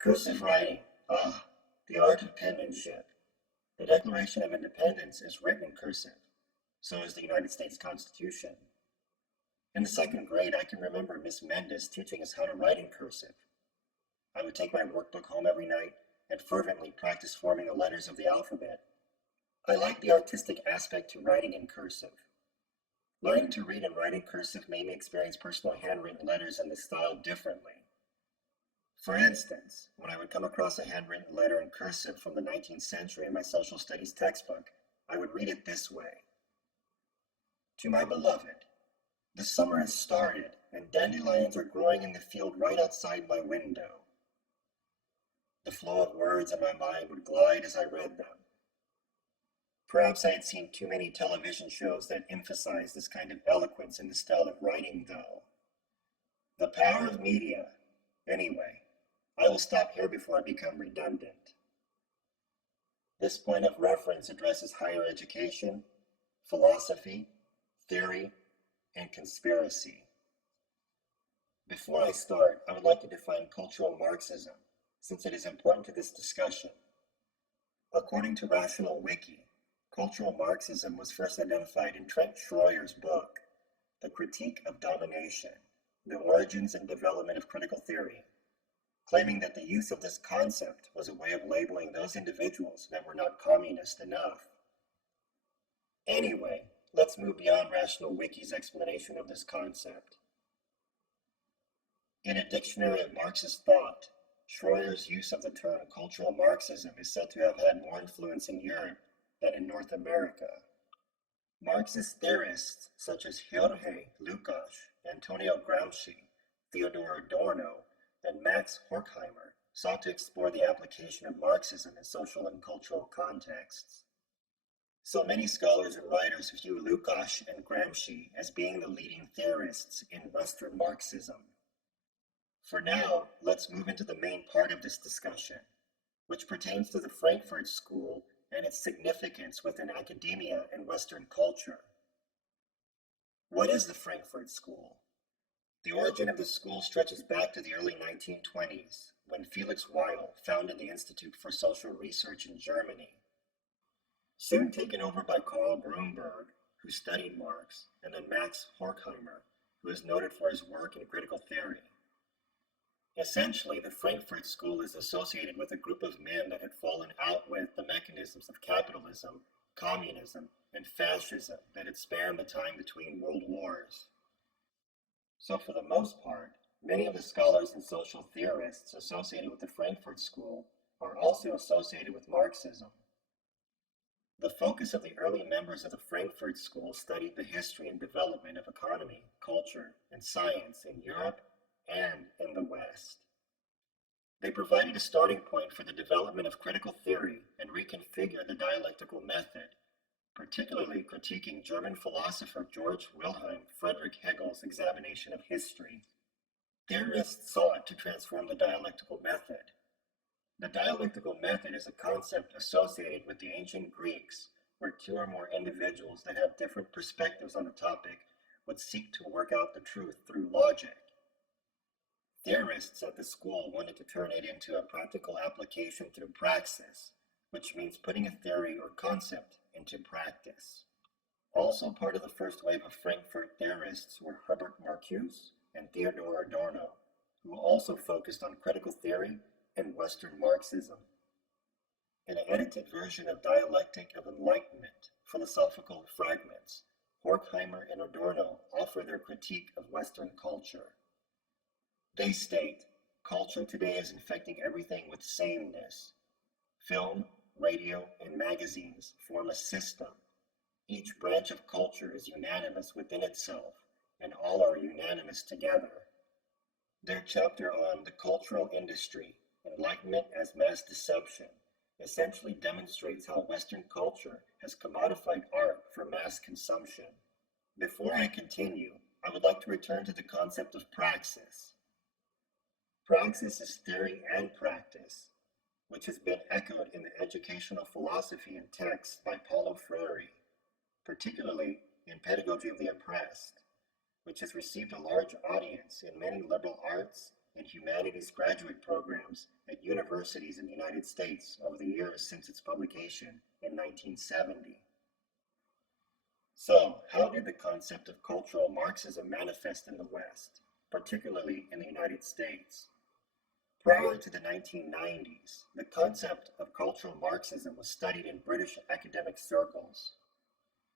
Cursive writing. Ah, the art of penmanship. The Declaration of Independence is written in cursive. So is the United States Constitution. In the second grade, I can remember Miss Mendes teaching us how to write in cursive. I would take my workbook home every night and fervently practice forming the letters of the alphabet. I liked the artistic aspect to writing in cursive. Learning to read and write in cursive made me experience personal handwritten letters in this style differently. For instance, when I would come across a handwritten letter in cursive from the 19th century in my social studies textbook, I would read it this way. To my beloved, the summer has started and dandelions are growing in the field right outside my window. The flow of words in my mind would glide as I read them. Perhaps I had seen too many television shows that emphasized this kind of eloquence in the style of writing, though. The power of media. Anyway, I will stop here before I become redundant. This point of reference addresses higher education, philosophy, theory, and conspiracy. Before I start, I would like to define cultural Marxism, since it is important to this discussion. According to Rational Wiki, cultural Marxism was first identified in Trent Schroyer's book, The Critique of Domination, The Origins and Development of Critical Theory, claiming that the use of this concept was a way of labeling those individuals that were not communist enough. Anyway, let's move beyond Rational Wiki's explanation of this concept. In a dictionary of Marxist thought, Schroyer's use of the term cultural Marxism is said to have had more influence in Europe than in North America. Marxist theorists such as Jorge Lukács, Antonio Gramsci, Theodor Adorno, and Max Horkheimer sought to explore the application of Marxism in social and cultural contexts. So many scholars and writers view Lukács and Gramsci as being the leading theorists in Western Marxism. For now, let's move into the main part of this discussion, which pertains to the Frankfurt School and its significance within academia and Western culture. What is the Frankfurt School? The origin of the school stretches back to the early 1920s, when Felix Weil founded the Institute for Social Research in Germany. Soon taken over by Karl Grunberg, who studied Marx, and then Max Horkheimer, who is noted for his work in critical theory. Essentially, the Frankfurt School is associated with a group of men that had fallen out with the mechanisms of capitalism, communism, and fascism that had spanned the time between world wars. So for the most part, many of the scholars and social theorists associated with the Frankfurt School are also associated with Marxism. The focus of the early members of the Frankfurt School studied the history and development of economy, culture, and science in Europe and in the West. They provided a starting point for the development of critical theory and reconfigured the dialectical method, particularly critiquing German philosopher George Wilhelm Friedrich Hegel's examination of history. Theorists sought to transform the dialectical method. The dialectical method is a concept associated with the ancient Greeks, where two or more individuals that have different perspectives on a topic would seek to work out the truth through logic. Theorists at the school wanted to turn it into a practical application through praxis, which means putting a theory or concept into practice. Also part of the first wave of Frankfurt theorists were Herbert Marcuse and Theodor Adorno, who also focused on critical theory and Western Marxism. In an edited version of Dialectic of Enlightenment, Philosophical Fragments, Horkheimer and Adorno offer their critique of Western culture. They state, culture today is infecting everything with sameness. Film, radio, and magazines form a system. Each branch of culture is unanimous within itself, and all are unanimous together. Their chapter on the cultural industry, Enlightenment as Mass Deception, essentially demonstrates how Western culture has commodified art for mass consumption. Before I continue, I would like to return to the concept of praxis. Praxis is theory and practice, which has been echoed in the educational philosophy and texts by Paulo Freire, particularly in Pedagogy of the Oppressed, which has received a large audience in many liberal arts and humanities graduate programs at universities in the United States over the years since its publication in 1970. So, how did the concept of cultural Marxism manifest in the West, particularly in the United States? Prior to the 1990s, the concept of cultural Marxism was studied in British academic circles.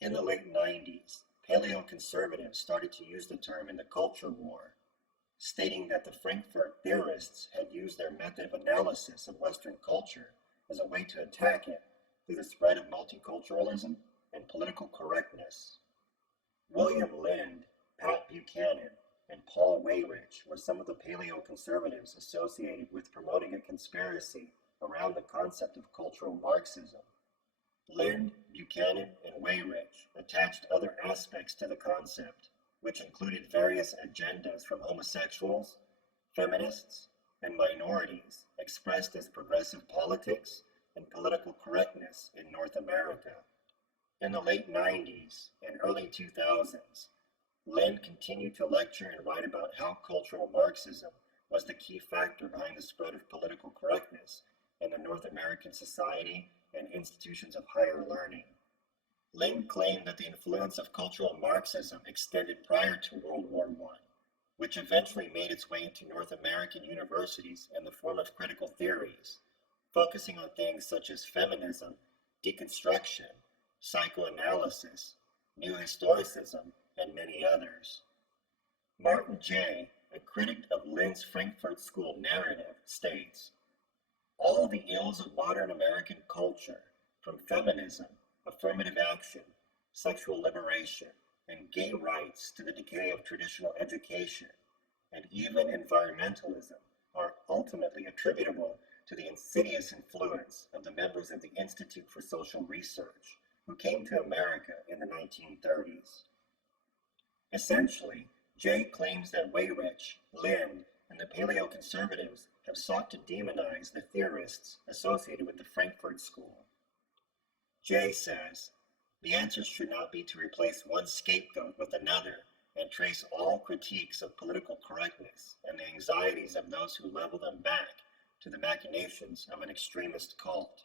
In the late 90s, paleoconservatives started to use the term in the culture war, stating that the Frankfurt theorists had used their method of analysis of Western culture as a way to attack it through the spread of multiculturalism and political correctness. William Lind, Pat Buchanan, and Paul Weyrich were some of the paleoconservatives associated with promoting a conspiracy around the concept of cultural Marxism. Lind, Buchanan, and Weyrich attached other aspects to the concept, which included various agendas from homosexuals, feminists, and minorities expressed as progressive politics and political correctness in North America. In the late 90s and early 2000s, Lind continued to lecture and write about how cultural Marxism was the key factor behind the spread of political correctness in the North American society and institutions of higher learning. Lind claimed that the influence of cultural Marxism extended prior to World War I, which eventually made its way into North American universities in the form of critical theories, focusing on things such as feminism, deconstruction, psychoanalysis, new historicism, and many others. Martin Jay, a critic of Lind's Frankfurt School narrative, states, "All the ills of modern American culture, from feminism, affirmative action, sexual liberation, and gay rights to the decay of traditional education, and even environmentalism, are ultimately attributable to the insidious influence of the members of the Institute for Social Research, who came to America in the 1930s. Essentially, Jay claims that Weyrich, Lind, and the paleoconservatives have sought to demonize the theorists associated with the Frankfurt School. Jay says, the answer should not be to replace one scapegoat with another and trace all critiques of political correctness and the anxieties of those who level them back to the machinations of an extremist cult.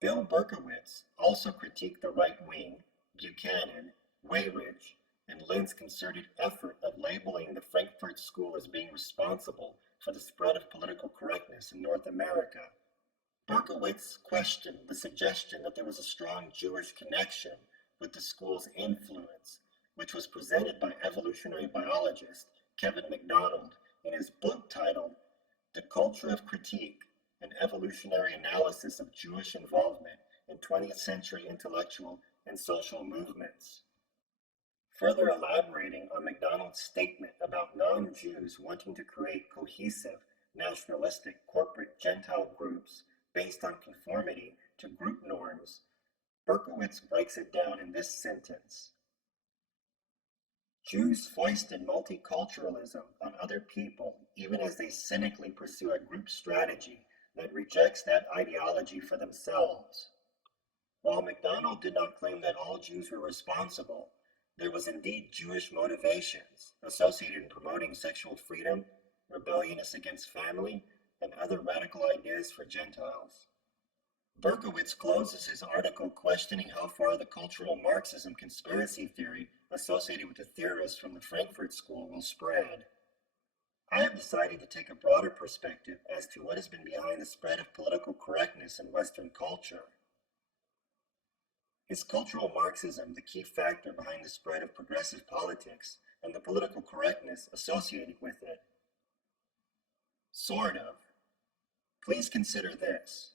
Bill Berkowitz also critiqued the right wing, Buchanan, Weyrich, and Lind's concerted effort of labeling the Frankfurt School as being responsible for the spread of political correctness in North America. Berkowitz questioned the suggestion that there was a strong Jewish connection with the school's influence, which was presented by evolutionary biologist Kevin MacDonald in his book titled The Culture of Critique, an evolutionary analysis of Jewish involvement in 20th century intellectual and social movements. Further elaborating on MacDonald's statement about non-Jews wanting to create cohesive, nationalistic corporate Gentile groups based on conformity to group norms, Berkowitz breaks it down in this sentence. Jews foisted multiculturalism on other people even as they cynically pursue a group strategy that rejects that ideology for themselves. While MacDonald did not claim that all Jews were responsible, there was indeed Jewish motivations associated in promoting sexual freedom, rebelliousness against family, and other radical ideas for Gentiles. Berkowitz closes his article questioning how far the cultural Marxism conspiracy theory associated with the theorists from the Frankfurt School will spread. I have decided to take a broader perspective as to what has been behind the spread of political correctness in Western culture. Is cultural Marxism the key factor behind the spread of progressive politics and the political correctness associated with it? Sort of. Please consider this.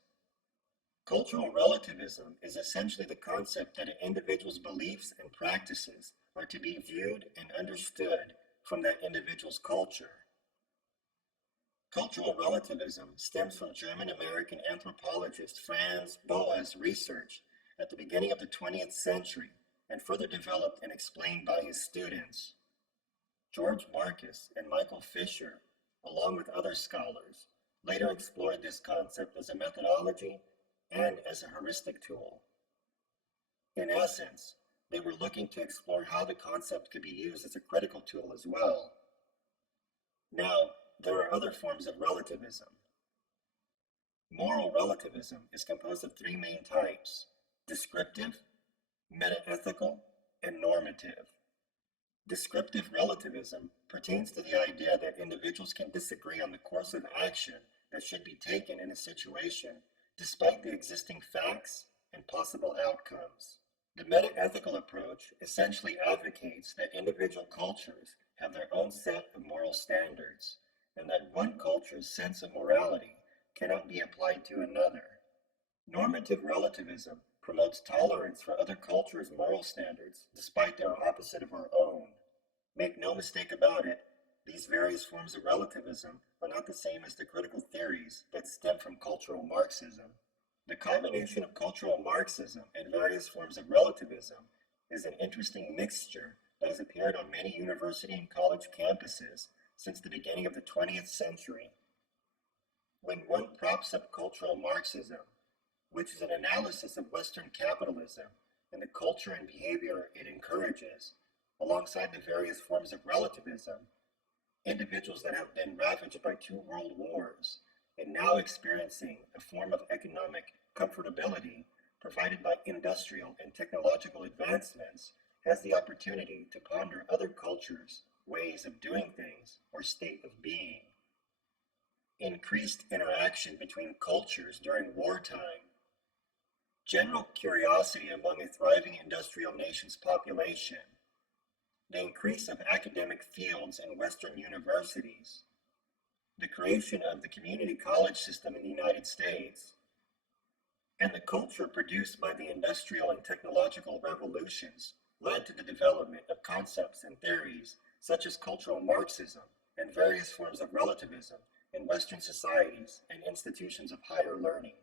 Cultural relativism is essentially the concept that an individual's beliefs and practices are to be viewed and understood from that individual's culture. Cultural relativism stems from German-American anthropologist Franz Boas' research at the beginning of the 20th century and further developed and explained by his students. George Marcus and Michael Fisher, along with other scholars, later explored this concept as a methodology and as a heuristic tool. In essence, they were looking to explore how the concept could be used as a critical tool as well. Now, there are other forms of relativism. Moral relativism is composed of three main types: descriptive, metaethical, and normative. Descriptive relativism pertains to the idea that individuals can disagree on the course of action that should be taken in a situation, despite the existing facts and possible outcomes. The metaethical approach essentially advocates that individual cultures have their own set of moral standards, and that one culture's sense of morality cannot be applied to another. Normative relativism promotes tolerance for other cultures' moral standards despite their opposite of our own. Make no mistake about it, these various forms of relativism are not the same as the critical theories that stem from cultural Marxism. The combination of cultural Marxism and various forms of relativism is an interesting mixture that has appeared on many university and college campuses since the beginning of the 20th century. When one props up cultural Marxism, which is an analysis of Western capitalism and the culture and behavior it encourages, alongside the various forms of relativism, individuals that have been ravaged by 2 world wars and now experiencing a form of economic comfortability provided by industrial and technological advancements has the opportunity to ponder other cultures' ways of doing things or state of being. Increased interaction between cultures during wartime, general curiosity among a thriving industrial nation's population, the increase of academic fields in Western universities, the creation of the community college system in the United States, and the culture produced by the industrial and technological revolutions led to the development of concepts and theories such as cultural Marxism and various forms of relativism in Western societies and institutions of higher learning.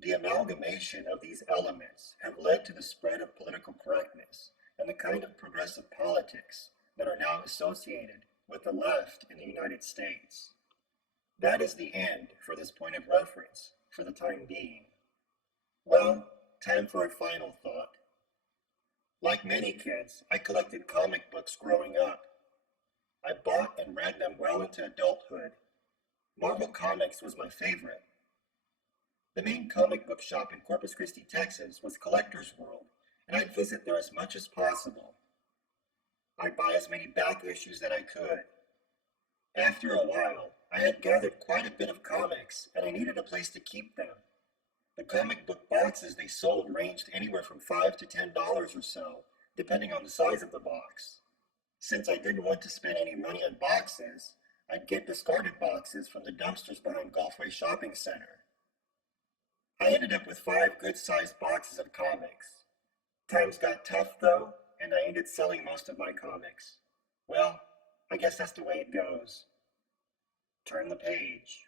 The amalgamation of these elements have led to the spread of political correctness and the kind of progressive politics that are now associated with the left in the United States. That is the end for this point of reference for the time being. Well, time for a final thought. Like many kids, I collected comic books growing up. I bought and read them well into adulthood. Marvel Comics was my favorite. The main comic book shop in Corpus Christi, Texas was Collector's World, and I'd visit there as much as possible. I'd buy as many back issues that I could. After a while, I had gathered quite a bit of comics, and I needed a place to keep them. The comic book boxes they sold ranged anywhere from $5 to $10 or so, depending on the size of the box. Since I didn't want to spend any money on boxes, I'd get discarded boxes from the dumpsters behind Gulfway Shopping Center. I ended up with 5 good-sized boxes of comics. Times got tough, though, and I ended selling most of my comics. Well, I guess that's the way it goes. Turn the page.